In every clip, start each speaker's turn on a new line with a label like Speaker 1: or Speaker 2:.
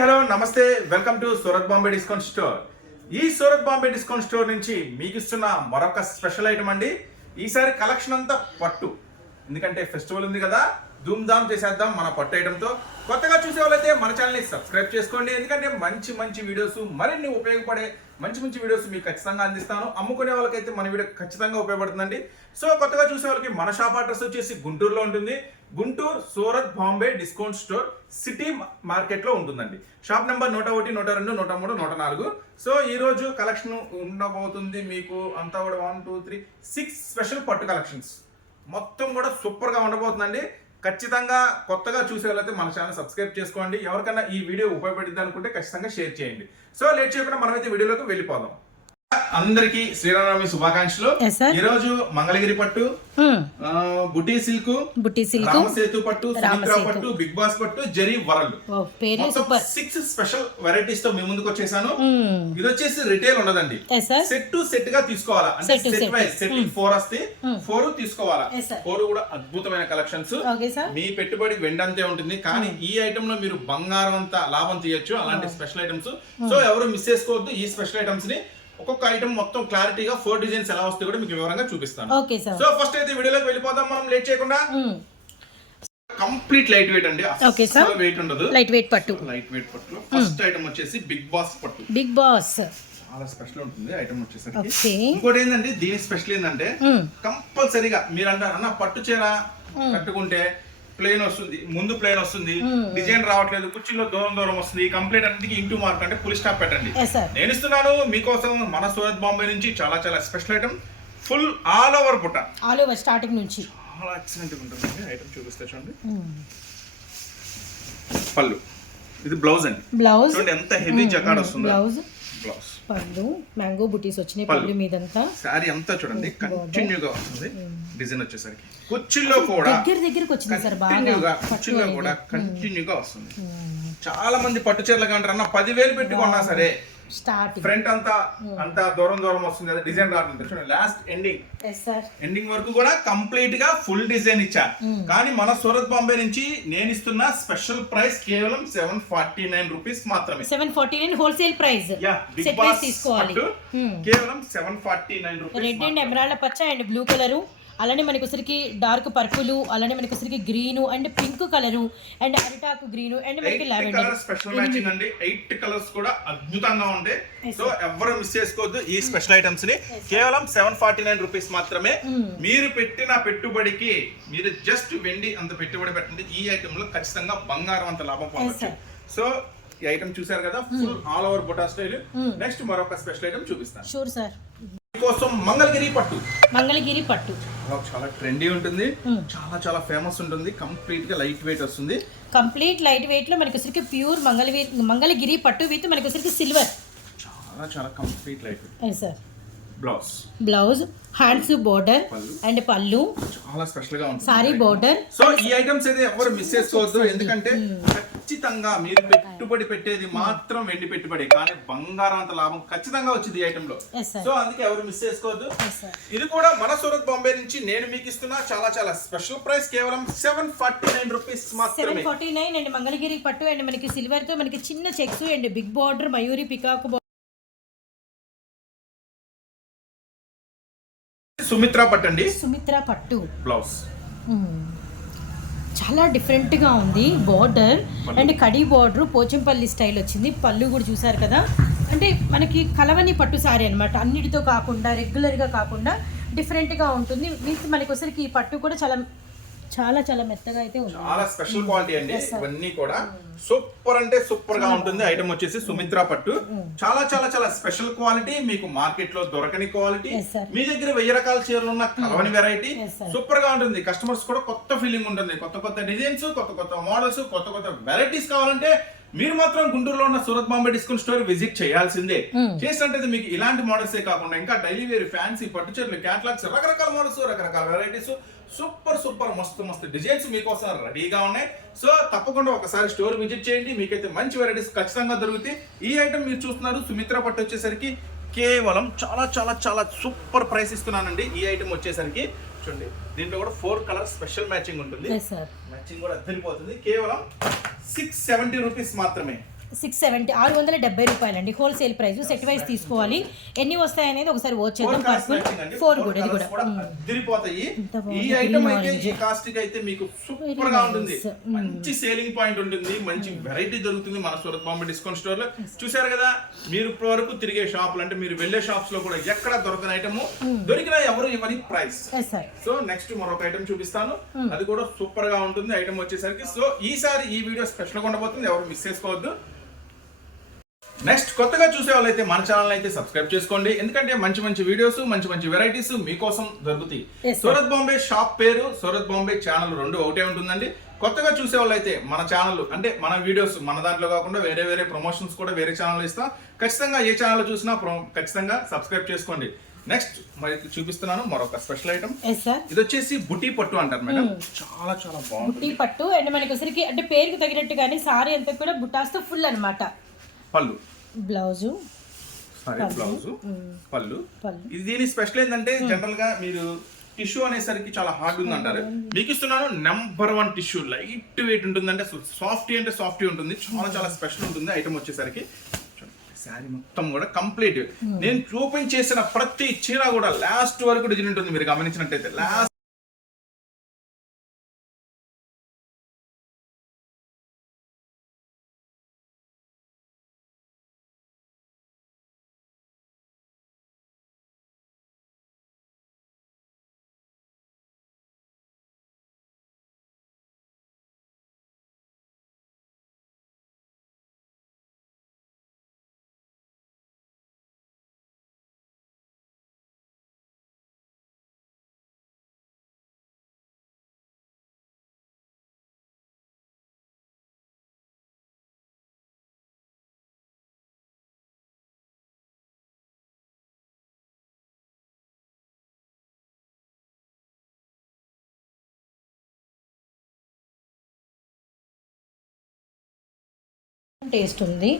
Speaker 1: Hello నమస్తే welcome to Surat Bombay discount store. ఈ Surat Bombay discount store నుంచి మీకు ఇస్తున్న మరొక స్పెషల్ ఐటమ్ అండి. ఈసారి కలెక్షన్ అంతా పట్టు. ఎందుకంటే ఫెస్టివల్ ఉంది కదా ధూమ్ ధామ్ చేసేద్దాం మన పట్టు ఐటమ్తో కొత్తగా చూసే వాళ్ళైతే మన ఛానల్ని సబ్స్క్రైబ్ చేసుకోండి. ఎందుకంటే మంచి మంచి వీడియోస్ మరిన్ని ఉపయోగపడే మంచి మంచి వీడియోస్ మీకు ఖచ్చితంగా అందిస్తాను. అమ్ముకునే వాళ్ళకైతే మన వీడియో ఖచ్చితంగా ఉపయోగపడుతుందండి. సో కొత్తగా చూసే వాళ్ళకి మన షాప్ అడ్రస్ వచ్చేసి గుంటూరులో ఉంటుంది. Guntur Surat Bombay discount store city మార్కెట్లో ఉంటుందండి. షాప్ నెంబర్ నూట ఒకటి నూట రెండు నూట మూడు నూట నాలుగు. సో ఈ రోజు కలెక్షన్ ఉండబోతుంది మీకు అంతా కూడా one two three six special పట్టు కలెక్షన్స్. మొత్తం కూడా సూపర్గా ఉండబోతుందండి. ఖచ్చితంగా కొత్తగా చూసే వాళ్ళైతే మన ఛానల్ సబ్స్క్రైబ్ చేసుకోండి. ఎవరికైనా ఈ వీడియో ఉపయోగపడింది అనుకుంటే ఖచ్చితంగా షేర్ చేయండి. సో లేట్ చేయకుండా మనమైతే వీడియోలోకి వెళ్ళిపోదాం. అందరికీ శ్రీరామనవమి శుభాకాంక్షలు. ఈ రోజు మంగళగిరి పట్టు ఆ, బుటీ సిల్క్
Speaker 2: బుట్టి సిల్క్
Speaker 1: రామసేతు పట్టు సుమిత్రా. పట్టు బిగ్ బాస్ పట్టు జరీ
Speaker 2: సూపర్
Speaker 1: సిక్స్ స్పెషల్ వెరైటీస్తో మీ ముందుకు వచ్చేసాను.
Speaker 2: మ్మ్.
Speaker 1: ఇది వచ్చేసి రిటైల్ ఉండదండి. సెట్ టు సెట్గా తీసుకోవాలా? అంటే సెట్. వైజ్ సెట్ ఫోర్ వస్తే ఫోర్ తీసుకోవాలా?
Speaker 2: Yes, sir.
Speaker 1: ఫోర్ కూడా అద్భుతమైన కలెక్షన్స్ మీ పెట్టుబడి వెండంతే ఉంటుంది. కానీ ఈ ఐటమ్లో మీరు బంగారం అంతా లాభం తీయొచ్చు. అలాంటి స్పెషల్ ఐటమ్స్ సో ఎవరు మిస్ చేసుకోవద్దు ఈ స్పెషల్ ఐటమ్స్ని. ఒక్కొక్క ఐటమ్ మొత్తం క్లారిటీగా ఫోర్ డిజైన్స్ ఎలా వస్తాయి కూడా మీకు వివరంగా చూపిస్తాను.
Speaker 2: ఓకే సార్
Speaker 1: సో ఫస్ట్ అయితే వీడియోలోకి వెళ్ళిపోదాం. మనం లేట్ చేయకుండా. కంప్లీట్ లైట్ వెయిట్ అండి.
Speaker 2: Okay, sir.
Speaker 1: వెయిట్ ఉండదు.
Speaker 2: లైట్ వెయిట్ పట్టు.
Speaker 1: లైట్ వెయిట్ పట్టు. ఫస్ట్ ఐటమ్ వచ్చేసి బిగ్ బాస్ పట్టు.
Speaker 2: బిగ్ బాస్
Speaker 1: చాలా స్పెషల్ ఉంటుంది ఐటమ్ వచ్చేసరికి.
Speaker 2: ఓకే
Speaker 1: ఇంకోటి ఏంటంటే దీని స్పెషల్ ఏంటంటే
Speaker 2: మ్మ్.
Speaker 1: కంపల్సరీగా మీరు అంటారు అన్న పట్టు చీర కట్టుకుంటే ప్లేన్ వస్తుంది ముందు ప్లేన్ వస్తుంది డిజైన్ రావట్లేదు కుర్చీలో దూరం దూరం వస్తుంది కంప్లీట్ అన్నిటికీ ఇంటూ మార్క్ అంటే ఫుల్ స్టాప్ పెట్టండి.
Speaker 2: సార్
Speaker 1: నేను ఇస్తున్నాను మీకోసం మన సూరత్ బాంబే నుంచి చాలా చాలా special item full all over బుట్ట
Speaker 2: ఆల్ ఓవర్ స్టార్టింగ్ నుంచి.
Speaker 1: చాలా ఎక్సలెంట్ ఉంటుంది ఐటమ్ చూపిస్తే చూడండి.
Speaker 2: మ్మ్.
Speaker 1: పళ్ళు. ఇది బ్లౌజ్ అండి.
Speaker 2: బ్లౌజ్
Speaker 1: చూడండి ఎంత హెవీ జకాడ్ వస్తుందో.
Speaker 2: బ్లౌజ్
Speaker 1: బ్లౌజ్
Speaker 2: పళ్ళు. మ్యాంగో బుటీస్ వచ్చినాయి
Speaker 1: పళ్ళు.
Speaker 2: మీదంతా.
Speaker 1: శారీ అంతా చూడండి కంటిన్యూగా వస్తుంది. డిజైన్ వచ్చేసరికి. కుర్చీల్లో కూడా
Speaker 2: దగ్గర దగ్గరకు వచ్చింది సార్ బాగా
Speaker 1: కుర్చీల్లో. కూడా కంటిన్యూగా వస్తుంది. చాలా మంది పట్టు చీరలు కంటారు అన్న పదివేలు పెట్టుకున్నా సరే ఫ్రంట్ అంతా అంతా దూరం దూరం వస్తుంది కదా డిజైన్ చూడండి. లాస్ట్ ఎండింగ్ ఎండింగ్ వరకు కూడా కంప్లీట్గా ఫుల్ డిజైన్ ఇచ్చా. కానీ మన సూరత్ బాంబే నుంచి నేను ఇస్తున్న స్పెషల్ ప్రైస్ కేవలం సెవెన్ ఫార్టీ నైన్ రూపీస్ మాత్రమే
Speaker 2: seven forty nine wholesale price
Speaker 1: కేవలం seven forty nine
Speaker 2: red
Speaker 1: rupees
Speaker 2: and emerald పచ్చ అండ్ బ్లూ కలరు అలానే మనకి వచ్చరికి డార్క్ పర్పుల్ అలానే మనకి వచ్చరికి green and pink colour and అరిటాకు గ్రీన్ అండ్ మనకి లావెండర్
Speaker 1: స్పెషల్ మ్యాచింగ్ అండి. ఎయిట్ కలర్స్ కూడా అద్భుతంగా ఉంటాయి సో ఎవరు మిస్ చేసుకోవద్దు ఈ స్పెషల్ ఐటమ్స్ని. కేవలం సెవెన్ ఫార్టీ నైన్ రూపీస్ మాత్రమే. మీరు పెట్టిన పెట్టుబడికి మీరు జస్ట్ వెండి అంత పెట్టుబడి పెట్టండి. ఈ ఐటమ్లో ఖచ్చితంగా బంగారం అంత లాభం పొందొచ్చు. సో ఈ ఐటమ్ చూసారు కదా full all over buta style next మరొక స్పెషల్ ఐటమ్ చూపిస్తాను.
Speaker 2: షూర్ సార్
Speaker 1: మీకోసం మంగళగిరి పట్టు.
Speaker 2: మంగళగిరి పట్టు.
Speaker 1: చాలా చాలా ట్రెండీ ఉంటుంది. చాలా చాలా ఫేమస్ ఉంటుంది. కంప్లీట్గా లైట్ వెయిట్ వస్తుంది.
Speaker 2: కంప్లీట్ లైట్ వెయిట్లో మనకి వచ్చరికి ప్యూర్ మంగళగిరి మంగళగిరి పట్టు విత్ మనకి వచ్చరికి సిల్వర్
Speaker 1: చాలా చాలా complete light weight
Speaker 2: sir
Speaker 1: blouse
Speaker 2: blouse hands border. And పళ్ళు.
Speaker 1: చాలా స్పెషల్గా ఉంటుంది.
Speaker 2: సారీ బోర్డర్
Speaker 1: సో ఈ ఐటమ్స్ అయితే ఎవరు మిస్ చేసుకోవద్దు. ఎందుకంటే ఖచ్చితంగా మీరు పెట్టుబడి పెట్టేది మాత్రం వెండి పెట్టుబడి కానీ బంగారం అంత లాభం ఖచ్చితంగా వచ్చింది ఈ
Speaker 2: ఐటమ్లో.
Speaker 1: సో అందుకే ఎవరు మిస్ చేసుకోవద్దు. ఇది కూడా మన సూరత్ బాంబే నుంచి నేను మీకు ఇస్తున్న చాలా చాలా స్పెషల్ ప్రైస్ కేవలం seven forty nine rupees
Speaker 2: seven forty nine and Mangalagiri పట్టు అండ్ మనకి సిల్వర్తో మనకి చిన్న checks and big border Mayuri peacock
Speaker 1: Sumitra పట్టండి
Speaker 2: సుమిత్ర పట్టు.
Speaker 1: బ్లౌజ్
Speaker 2: మ్మ్. చాలా డిఫరెంట్గా ఉంది బార్డర్ అండ్ కడి బార్డర్ పోచంపల్లి స్టైల్ వచ్చింది. పళ్ళు కూడా చూసారు కదా. అంటే మనకి కలవని పట్టు సారీ అనమాట అన్నిటితో కాకుండా రెగ్యులర్గా కాకుండా డిఫరెంట్గా ఉంటుంది. విత్ మనకి ఈ పట్టు కూడా చాలా చాలా చాలా మెత్తగా అయితే ఉంది.
Speaker 1: చాలా స్పెషల్ క్వాలిటీ అండి ఇవన్నీ కూడా. సూపర్ అంటే సూపర్గా ఉంటుంది. ఐటమ్ వచ్చేసి సుమిత్ర పట్టు. చాలా చాలా చాలా స్పెషల్ క్వాలిటీ మీకు మార్కెట్లో దొరకని క్వాలిటీ. మీ దగ్గర వెయ్యి రకాల చీరలు ఉన్న కలవని వెరైటీ. సూపర్గా ఉంటుంది. కస్టమర్స్ కూడా కొత్త ఫీలింగ్ ఉంటుంది. కొత్త కొత్త డిజైన్స్ కొత్త కొత్త మోడల్స్ కొత్త కొత్త వెరైటీస్ కావాలంటే మీరు మాత్రం గుంటూరులో ఉన్న Surat Bombay discount store visit చేయాల్సిందే. చేసినట్టయితే మీకు ఇలాంటి మోడల్స్ కాకుండా ఇంకా డైలీ వేర్ ఫ్యాన్సీ పట్టు చీరలు క్యాట్లాగ్స్ రకరకాల మోడల్స్ రకరకాల వెరైటీస్ సూపర్ సూపర్ మస్తు మస్తు డిజైన్స్ మీకోసం రెడీగా ఉన్నాయి. సో తప్పకుండా ఒకసారి స్టోర్ విజిట్ చేయండి. మీకైతే మంచి వెరైటీస్ ఖచ్చితంగా దొరుకుతాయి. ఈ ఐటమ్ మీరు చూస్తున్నారు సుమిత్ర పట్టు వచ్చేసరికి కేవలం చాలా చాలా చాలా సూపర్ ప్రైస్ ఇస్తున్నానండి. ఈ ఐటమ్ వచ్చేసరికి చూడండి దీంట్లో కూడా ఫోర్ కలర్ స్పెషల్ మ్యాచింగ్ ఉంటుంది. మ్యాచింగ్ కూడా అద్దరిపోతుంది. కేవలం సిక్స్ సెవెంటీ రూపీస్ మాత్రమే
Speaker 2: సిక్స్ సెవెంటీ ఆరు వందల డెబ్బై రూపాయలండి. హోల్సేల్ ప్రైస్ సెట్ వైజ్ తీసుకోవాలి. ఎన్ని వస్తాయి అనేది ఒకసారి ఓట్ చేద్దాం. పర్పుల్ ఫోర్ కూడా ఇది కూడా. బాగుంది.
Speaker 1: ఈ ఐటమ్ అయితే. ఈ కాస్ట్ అయితే మీకు సూపర్గా ఉంటుంది. మంచి సేలింగ్ పాయింట్ ఉంటుంది. మంచి వెరైటీ దొరుకుతుంది మన సూరత్ బాంబే డిస్కౌంట్ స్టోర్లో. చూసారు కదా మీరు ఇప్పటి వరకు తిరిగే షాపులు అంటే మీరు వెళ్ళే షాప్స్లో కూడా ఎక్కడ దొరకని ఐటమ్ దొరికినా ఎవరు ఇవ్వని ప్రైస్ సో నెక్స్ట్ మరొక ఐటమ్ చూపిస్తాను. అది కూడా సూపర్గా ఉంటుంది. ఐటమ్ వచ్చేసరికి సో ఈసారి ఈ వీడియో స్పెషల్గా ఉండబోతుంది. ఎవరు మిస్ చేసుకోవద్దు. నెక్స్ట్ కొత్తగా చూసే వాళ్ళైతే మన ఛానల్ అయితే సబ్స్క్రైబ్ చేసుకోండి. ఎందుకంటే మంచి మంచి వీడియోస్ మంచి మంచి వెరైటీస్ మీకోసం దొరుకుతాయి. సూరత్ బాంబే షాప్ పేరు సూరత్ బాంబే ఛానల్ రెండు ఒకటే ఉంటుందండి. కొత్తగా చూసే వాళ్ళైతే మన ఛానల్ అంటే మన వీడియోస్ మన దాంట్లో కాకుండా వేరే వేరే ప్రమోషన్స్ కూడా వేరే ఛానల్ ఇస్తాం. ఖచ్చితంగా ఏ ఛానల్ చూసినా ఖచ్చితంగా సబ్స్క్రైబ్ చేసుకోండి. నెక్స్ట్ మరి చూపిస్తున్నాను మరొక స్పెషల్ ఐటమ్ ఇది వచ్చేసి బుటీ పట్టు అంటారు మేడం. చాలా చాలా బాగుంటుంది.
Speaker 2: బుట్టి పట్టు అండ్ మనకి అంటే పేరుకి తగినట్టుగానే సారీ అంతా కూడా బుటాస్తో ఫుల్ అన్నమాట.
Speaker 1: పళ్ళు.
Speaker 2: బ్లౌజు.
Speaker 1: Sorry blouse. పళ్ళు. ఇది దీని స్పెషల్ ఏంటంటే జనరల్గా మీరు టిష్యూ అనేసరికి చాలా హార్డ్ ఉంది. అంటారు మీకు ఇస్తున్నాను number one tissue. Light weight ఉంటుంది అంటే సాఫ్టీ అంటే సాఫ్టీ ఉంటుంది. చాలా చాలా స్పెషల్ ఉంటుంది ఐటమ్ వచ్చేసరికి. శారీ మొత్తం కూడా కంప్లీట్. నేను ఓపెన్ చేసిన ప్రతి చీర కూడా లాస్ట్ వరకు డిజైన్ ఉంటుంది. మీరు గమనించినట్టయితే. లాస్ట్
Speaker 2: టేస్ట్ ఉంది.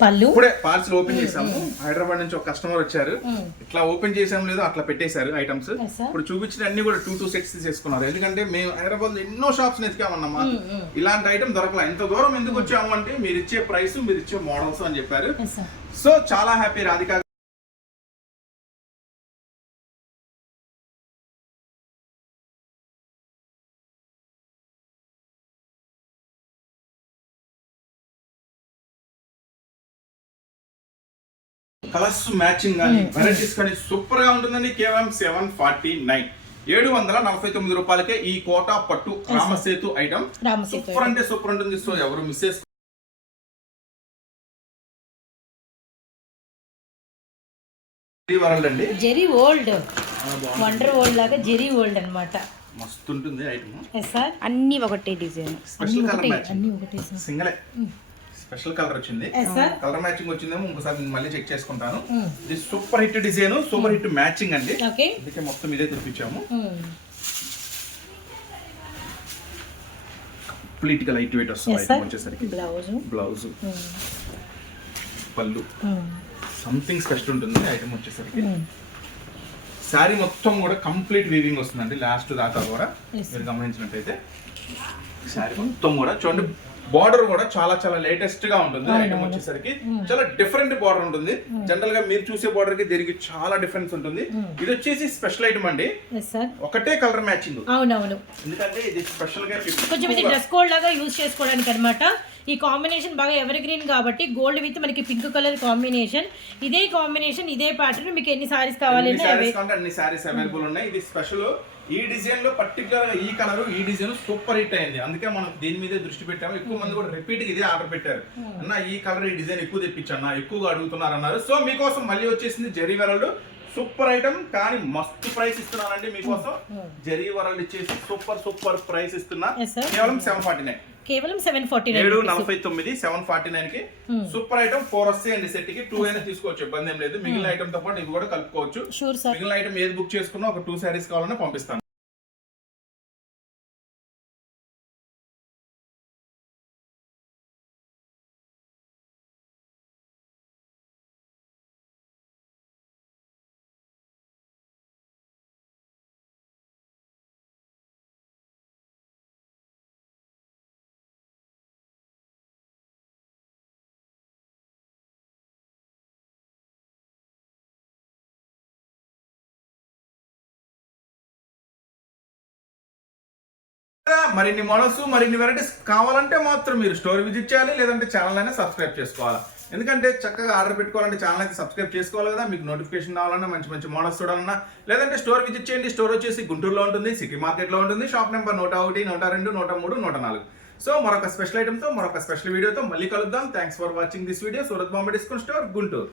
Speaker 2: పళ్ళు.
Speaker 1: ఇప్పుడే పార్సల్ ఓపెన్ చేసాము. హైదరాబాద్ నుంచి ఒక కస్టమర్ వచ్చారు. ఇట్లా ఓపెన్ చేసాం లేదో అట్లా పెట్టేశారు ఐటమ్స్. ఇప్పుడు చూపించిన అన్ని కూడా టూ టూ సెట్స్ తీసుకున్నారు ఎందుకంటే మేము హైదరాబాద్లో ఎన్నో షాప్స్ ఎతికామన్నమా ఇలాంటి ఐటమ్ దొరకలా. ఇంత దూరం ఎందుకు వచ్చాము అంటే మీరు ఇచ్చే ప్రైస్ మీరు ఇచ్చే మోడల్స్ అని చెప్పారు. సో చాలా హ్యాపీ రాధిక కలర్స్ మ్యాచింగ్ కానీ వెరైటీస్ కానీ సూపర్గా ఉంటుందండి కేవలం సెవెన్ ఫార్టీ నైన్ ఏడు వందల నలభై తొమ్మిది రూపాయలకే ఈ కోటా పట్టు రామసేతు ఐటమ్ సూపర్ అంటే సూపర్ ఉంటుంది. సో ఎవరు మిస్ చేసుకో వరల్డ్ అండి.
Speaker 2: జెరీ ఓల్డ్. వండర్ ఓల్డ్ లాగా జెరీ ఓల్డ్ అన్నమాట.
Speaker 1: మస్తు ఉంటుంది ఐటమ్.
Speaker 2: ఎస్ సార్
Speaker 3: అన్ని ఒకటే డిజైన్.
Speaker 2: అన్ని ఒకటే
Speaker 1: సింగలే స్పెషల్ కలర్ వచ్చింది. కలర్ మ్యాచింగ్ వచ్చిందేమో ఇంకోసారి మళ్ళీ చెక్ చేసుకుంటాను. ఇది super hit design super hit matching అండి. అందుకే మొత్తం ఇదే తెప్పించాము. కంప్లీట్గా లైట్ వెయిట్ వస్తుంది వచ్చేసరికి.
Speaker 2: బ్లౌజ్
Speaker 1: బ్లౌజ్ పళ్ళు. సంథింగ్ స్పెషల్ ఉంటుంది ఐటమ్ వచ్చేసరికి. శారీ మొత్తం కూడా కంప్లీట్ వీవింగ్ వస్తుందండి లాస్ట్ దాకా కూడా. మీరు గమనించినట్టయితే. శారీ మొత్తం కూడా చూడండి బార్డర్ కూడా చాలా చాలా లేటెస్ట్గా ఉంటుంది. ఐటమ్ వచ్చేసరికి చాలా డిఫరెంట్ బార్డర్ ఉంటుంది. జనరల్గా మీరు చూసే బార్డర్కి దీనికి చాలా డిఫరెన్స్ ఉంటుంది. ఇది వచ్చేసి స్పెషల్ ఐటమ్ అండి. ఒకటే కలర్ మ్యాచింగ్
Speaker 2: అవునవును.
Speaker 1: ఎందుకంటే ఇది స్పెషల్గా
Speaker 2: కొంచెం ఇది డ్రెస్ కోడ్ లాగా యూజ్ చేసుకోవడానికి అనమాట ఈ కాంబినేషన్ బాగా ఎవర్ గ్రీన్ కాబట్టి గోల్డ్ విత్ మనకి పింక్ కలర్ కాంబినేషన్ ఇదే కాంబినేషన్ ఇదే ప్యాటర్న్ మీకు ఎన్ని సారీస్ కావాలి
Speaker 1: అన్ని సారీస్ అవైలబుల్ ఉన్నాయి. ఇది స్పెషల్ ఈ డిజైన్లో పర్టికులర్గా ఈ కలర్ ఈ డిజైన్ సూపర్ హిట్ అయింది. అందుకే మనం దీని మీదే దృష్టి పెట్టాము. ఎక్కువ మంది కూడా రిపీట్ ఇదే ఆర్డర్ పెట్టారు. అన్న ఈ కలర్ ఈ డిజైన్ ఎక్కువ తెప్పించన్న ఎక్కువగా అడుగుతున్నారు అన్నారు సో మీకోసం మళ్ళీ వచ్చేసింది జెరీ వరల్డ్. సూపర్ ఐటమ్ కానీ మస్తు ప్రైస్ ఇస్తున్నానండి మీకోసం. జెరీ వరల్డ్ ఇచ్చేసి సూపర్ సూపర్ ప్రైస్ ఇస్తున్నా. కేవలం సెవెన్ ఫార్టీ నైన్
Speaker 2: కేవలం సెవెన్ ఫార్టీ
Speaker 1: ఏడు నలభై తొమ్మిది సెవెన్ ఫార్టీ నైన్కి సూపర్ ఐటమ్ ఫోర్ వస్తాయండి సెట్కి టూ అయినా తీసుకోవచ్చు ఇబ్బంది ఏం లేదు. మిగిలిన ఐటమ్తో పాటు ఇవి కూడా కలుపుకోవచ్చు.
Speaker 2: షూర్ సార్
Speaker 1: మిగిలిన ఐటమ్ ఏది బుక్ చేసుకున్నా ఒక టూ శారీస్ కావాలన్నా పంపిస్తాను. మరిన్ని మోడల్స్ మరిన్ని వెరైటీస్ కావాలంటే మాత్రం మీరు స్టోర్ విజిట్ చేయాలి లేదంటే ఛానల్ అయినా సబ్స్క్రైబ్ చేసుకోవాలి. ఎందుకంటే చక్కగా ఆర్డర్ పెట్టుకోవాలంటే ఛానల్ అయితే సబ్స్క్రైబ్ చేసుకోవాలి కదా మీకు నోటిఫికేషన్ రావాలన్నా మంచి మంచి మోడల్స్ చూడాలన్నా లేదంటే స్టోర్ విజిట్ చేయండి స్టోర్ వచ్చేసి గుంటూరులో ఉంటుంది సిటీ మార్కెట్లో ఉంటుంది షాప్ నెంబర్ నూట ఒకటి నూట రెండు నూట మూడు నూట నాలుగు. సో మరొక స్పెషల్ ఐటమ్తో మరొక స్పెషల్ వీడియోతో మళ్ళీ కలుద్దాం. Thanks for watching this video Surat Bombay discount store Guntur